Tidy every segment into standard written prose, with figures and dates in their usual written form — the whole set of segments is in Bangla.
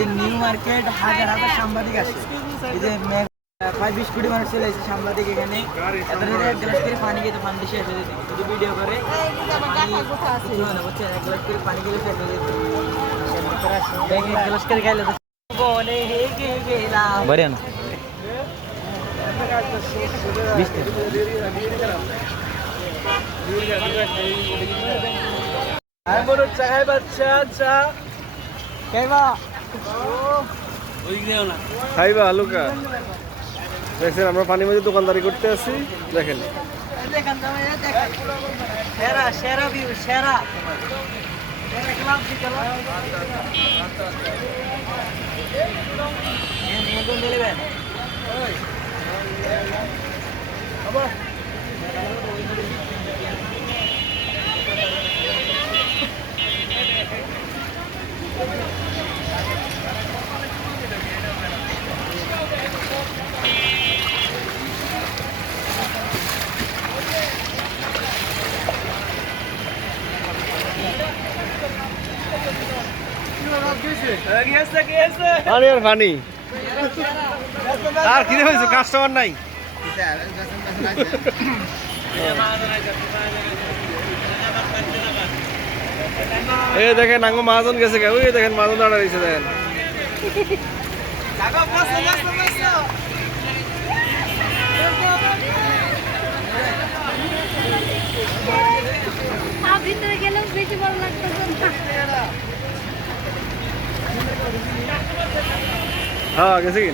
যে নিউ মার্কেট হাজার হাজার সাংবাদিক আসে, এই যে 5-20 কোটি মানুষ চলে এসেছে সাংবাদিক এখানে, এদের এক গ্লাস করে পানি খেতে পানি শেষ হয়ে যেত, শুধু ভিডিও করে কিছু হয় না বুঝছেন, এক গ্লাস করে পানি খেলে শেষ হয়ে যেত, এক গ্লাস করে খাইলে তো বলে হেগে গেলাম বাড়ি না খাইবা হালুকা দেখছেন আমরা পানির মধ্যে দোকানদারি করতে আসি দেখেন সেরা সেরা ভিউ সেরা পানি আর পানি আর কিনে হয়েছে কাস্টমার নাই এই দেখেন আঙ্গো মহাজন গেছে কে ওই দেখেন মহাজন দাঁড়া রয়েছে দেখেন ভিতরে গেলেও বেশি ভালো লাগতেছে না। হ্যাঁ গেছে কি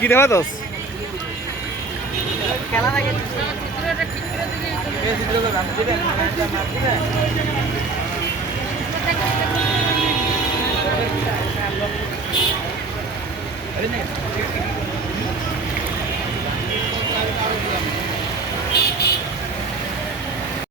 কি দেখা দোস খেলা থাকে